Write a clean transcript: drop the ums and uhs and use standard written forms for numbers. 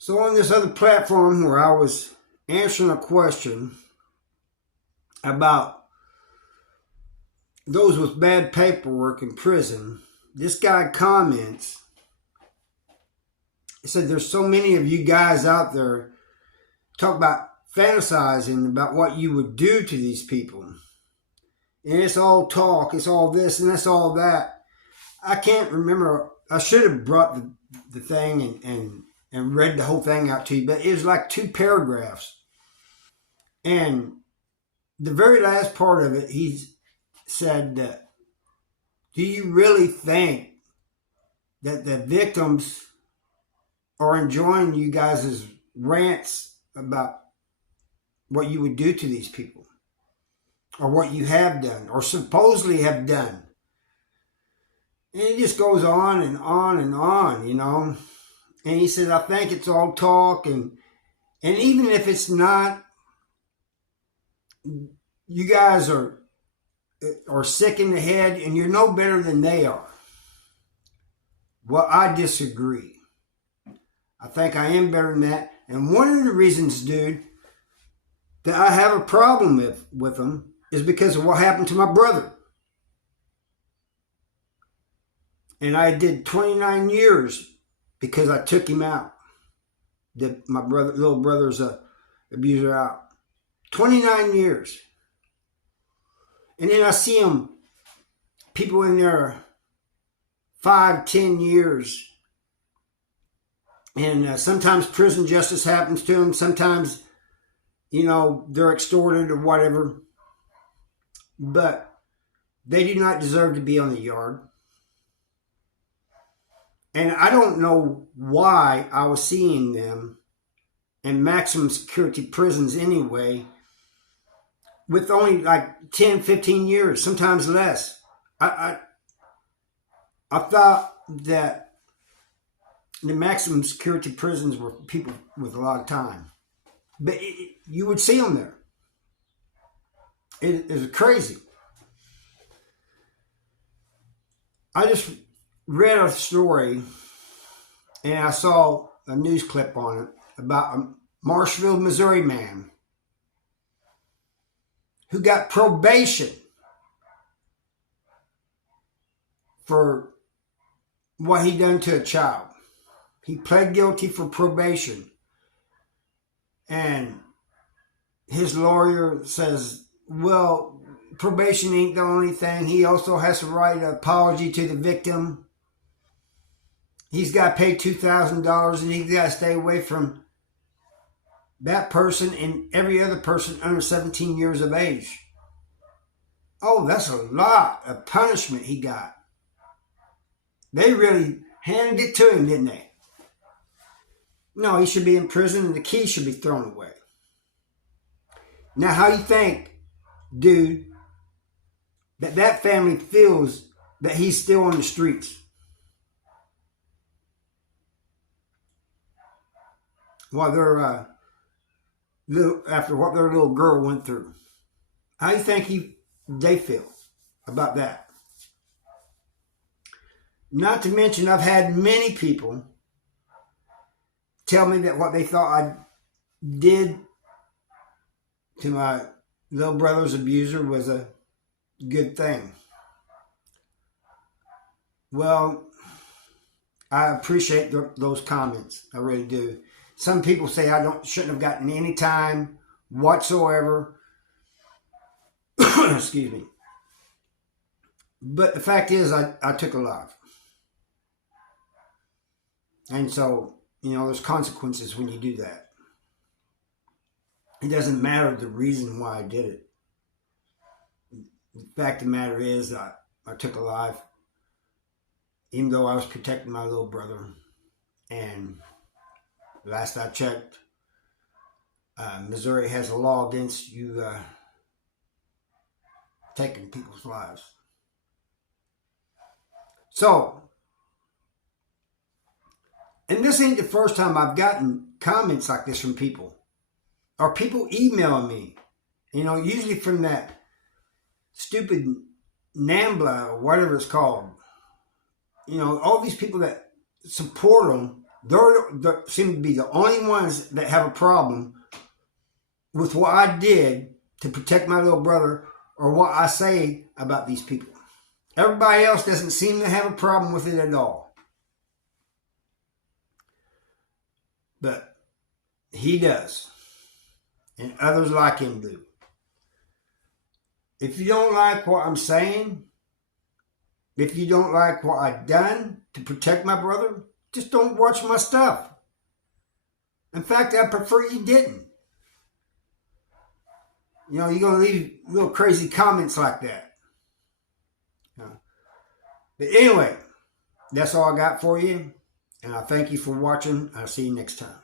So on this other platform where I was answering a question about those with bad paperwork in prison, this guy comments, he said, there's so many of you guys out there talk about fantasizing about what you would do to these people. And it's all talk, it's all this, and that's all that. I can't remember. I should have brought the thing and read the whole thing out to you, but it was like 2 paragraphs. And the very last part of it, he said, do you really think that the victims are enjoying you guys' rants about what you would do to these people, or what you have done, or supposedly have done? And it just goes on and on and on, you know. And he says, I think it's all talk, and even if it's not, you guys are sick in the head, and you're no better than they are. Well, I disagree. I think I am better than that. And one of the reasons, dude, that I have a problem with them is because of what happened to my brother. And I did 29 years because I took him out. My little brother's abuser out. 29 years. And then I see them, people in there 5, 10 years. And sometimes prison justice happens to them. Sometimes, you know, they're extorted or whatever. But they do not deserve to be on the yard. And I don't know why I was seeing them in maximum security prisons anyway, with only like 10, 15 years, sometimes less. I thought that the maximum security prisons were people with a lot of time. But you would see them there. It is crazy. I just read a story, and I saw a news clip on it about a Marshville, Missouri man who got probation for what he done to a child. He pled guilty for probation. And his lawyer says, well, probation ain't the only thing. He also has to write an apology to the victim. He's got to pay $2,000, and he's got to stay away from that person and every other person under 17 years of age. Oh, that's a lot of punishment he got. They really handed it to him, didn't they? No, he should be in prison, and the key should be thrown away. Now, how you think, dude, that family feels that he's still on the streets? While they're after what their little girl went through. How do you think they feel about that? Not to mention, I've had many people tell me that what they thought I did to my little brother's abuser was a good thing. Well, I appreciate those comments. I really do. Some people say I shouldn't have gotten any time whatsoever. Excuse me. But the fact is, I took a life. And so, you know, there's consequences when you do that. It doesn't matter the reason why I did it. The fact of the matter is, I took a life, even though I was protecting my little brother. And last I checked, Missouri has a law against you taking people's lives. So, and this ain't the first time I've gotten comments like this from people. Or people emailing me. You know, usually from that stupid NAMBLA or whatever it's called. You know, all these people that support them They seem to be the only ones that have a problem with what I did to protect my little brother or what I say about these people. Everybody else doesn't seem to have a problem with it at all. But he does. And others like him do. If you don't like what I'm saying, if you don't like what I've done to protect my brother, just don't watch my stuff. In fact, I prefer you didn't. You know, you're going to leave little crazy comments like that. But anyway, that's all I got for you. And I thank you for watching. I'll see you next time.